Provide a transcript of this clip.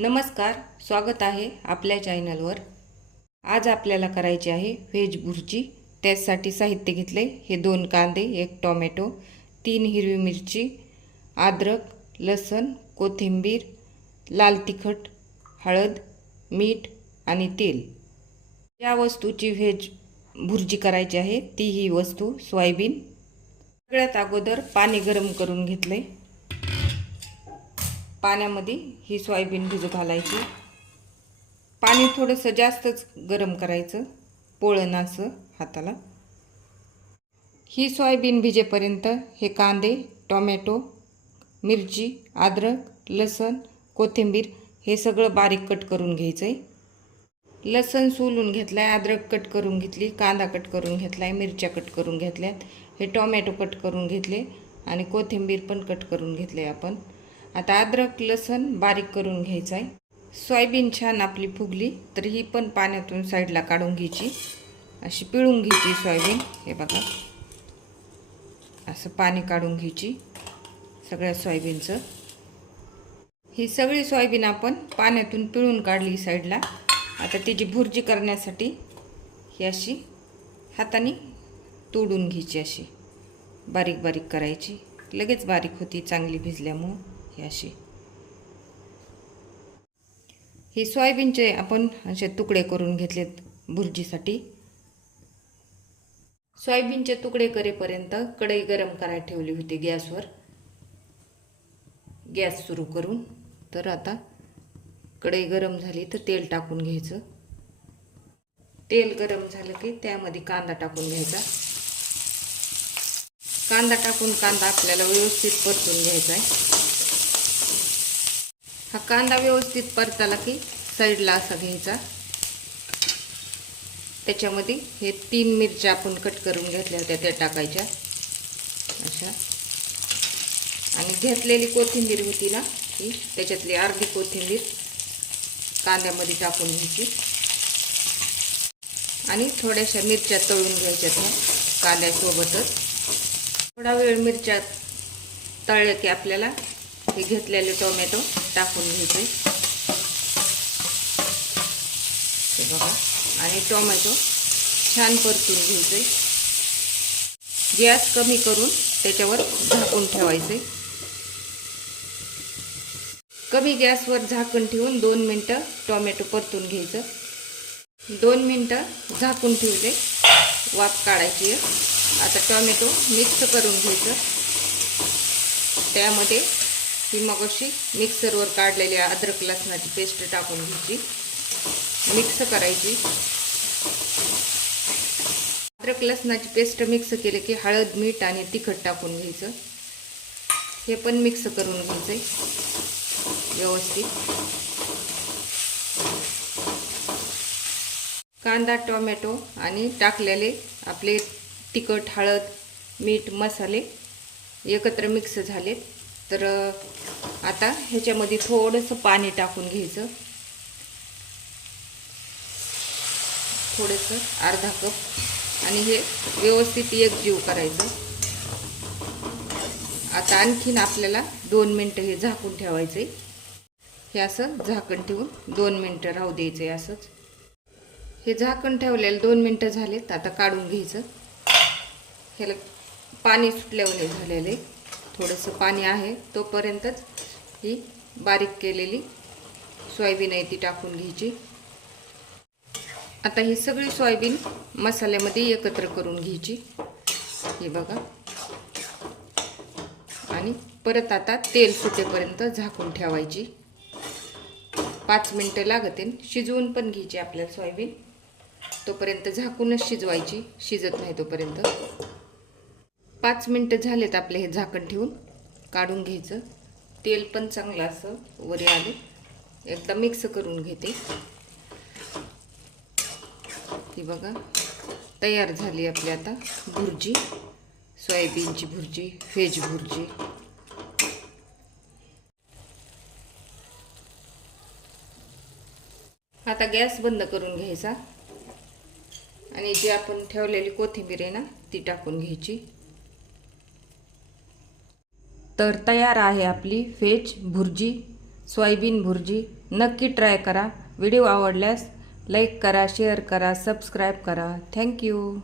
नमस्कार, स्वागत आहे आपल्या चॅनलवर। आज आपल्याला करायची आहे व्हेज भुर्जी। त्यासाठी साहित्य घेतले हे 2 कांदे, 1 टोमॅटो, 3 हिरवी मिरची, अद्रक, लसूण, कोथिंबीर, लाल तिखट, हळद, मीठ आणि तेल। या वस्तूची व्हेज भुर्जी करायची आहे ती ही वस्तू सोयाबीन। सगळ्यात अगोदर पाणी गरम करून घेतले। पाण्यामध्ये ही सोयाबीन भिजत घालायची। पाणी थोडंसं जास्तच गरम करायचं, पोळण असं हाताला। ही सोयाबीन भिजेपर्यंत हे कांदे, टोमॅटो, मिरची, अद्रक, लसूण, कोथिंबीर हे सगळं बारीक कट करून घ्यायचंय। लसूण सोलून घेतलाय, अद्रक कट करून घेतली, कांदा कट करून घेतलाय, मिरच्या कट करून घेतल्यात, हे टोमॅटो कट करून घेतले आणि कोथिंबीर पण कट करून घेतले आपण। आता अद्रक लसूण बारीक करून घ्यायचा आहे। सोयाबीन छान आपली फुगली तर ही पण पाण्यातून साईडला काढून घ्यायची, अशी पिळून घ्यायची सोयाबीन। हे बघा, असं पाणी काढून घ्यायची सगळ्या सोयाबीनचं। ही सगळी सोयाबीन आपण पाण्यातून पिळून काढली साईडला। आता तिची भुर्जी करण्यासाठी ही अशी हाताने तोडून घ्यायची, अशी बारीक बारीक करायची, लगेच बारीक होती चांगली भिजल्यामुळे। ही सोयाबीनचे आपण असे तुकडे करून घेतलेत भुर्जीसाठी। सोयाबीनचे तुकडे करेपर्यंत कढई गरम करायला ठेवली होती गॅसवर। गॅस सुरू करून तर आता कढई गरम झाली तर तेल टाकून घ्यायचं। तेल गरम झालं की त्यामध्ये कांदा टाकून घ्यायचा। कांदा टाकून कांदा आपल्याला व्यवस्थित परतून घ्यायचा आहे। हा कांदा व्यवस्थित परतला की साईडला असा घ्यायचा। त्याच्यामध्ये हे 3 मिरच्या आपण कट करून घेतल्या होत्या त्या टाकायच्या अशा। आणि घेतलेली कोथिंबीर होती ना, ही त्याच्यातली अर्धी कोथिंबीर कांद्यामध्ये टाकून घ्यायची आणि थोड्याशा मिरच्या तळून घ्यायच्या त्या कांद्यासोबतच। थोडा वेळ मिरच्या तळल्या की आपल्याला हे घेतलेले टोमॅटो टाकून घ्यायचे। हे बघा, आणि टोमॅटो छान परतून घ्यायचे। गॅस कमी करून त्याच्यावर झाकून ठेवायचे। कमी गॅसवर झाकण ठेवून 2 मिनिटं टोमॅटो परतून घ्यायचं। 2 मिनिटं झाकून ठेवले, वाफ काढायची। आता टोमॅटो मिक्स करून घ्यायचं। त्यामध्ये ही मगाशी मिक्सरवर काढलेली अद्रक लसणाची पेस्ट टाकून घ्यायची, मिक्स करायची। अद्रक लसणाची पेस्ट मिक्स केली की हळद, मीठ आणि तिखट टाकून घ्यायचं। हे पण मिक्स करून घ्यायचंय व्यवस्थित। कांदा, टोमॅटो आणि टाकलेले आपले तिखट, हळद, मीठ, मसाले एकत्र मिक्स झाले तर आता ह्याच्यामध्ये थोडंसं पाणी टाकून घ्यायचं, थोडंसं अर्धा कप, आणि हे व्यवस्थित एकजीव करायचं। आता आणखीन आपल्याला 2 मिनिटं हे झाकून ठेवायचे। हे असं झाकण ठेवून 2 मिनिटं राहू द्यायचे असंच। हे झाकण ठेवलेलं 2 मिनिटं झालेत, आता काढून घ्यायचं। ह्याला पाणी सुटल्यावर झालेले थोडंसं पाणी आहे तोपर्यंतच ही बारीक केलेली सोयाबीन आहे ती टाकून घ्यायची। आता ही सगळी सोयाबीन मसाल्यामध्ये एकत्र करून घ्यायची, हे बघा। आणि परत आता तेल सुटेपर्यंत झाकून ठेवायची। 5 मिनिटं लागतील, शिजवून पण घ्यायची आपल्याला सोयाबीन। तोपर्यंत झाकूनच शिजवायची, शिजत नाही तोपर्यंत। 5 मिनिटं झालेत आपले हे झाकण ठेवून काढून घ्यायचं। तेल पण चांगलं असं वरी आले, एकदा मिक्स करून घेते। ही बघा, तयार झाली आपली आता भुर्जी, सोयाबीनची भुर्जी, व्हेज भुर्जी। आता गॅस बंद करून घ्यायचा आणि जी आपण ठेवलेली कोथिंबीर आहे ना ती टाकून घ्यायची। तर तयार आहे आपली व्हेज भुर्जी, सोयाबीन भुर्जी। नक्की ट्राय करा. व्हिडिओ आवडल्यास लाईक करा, शेअर करा, सबस्क्राईब करा. थँक्यू.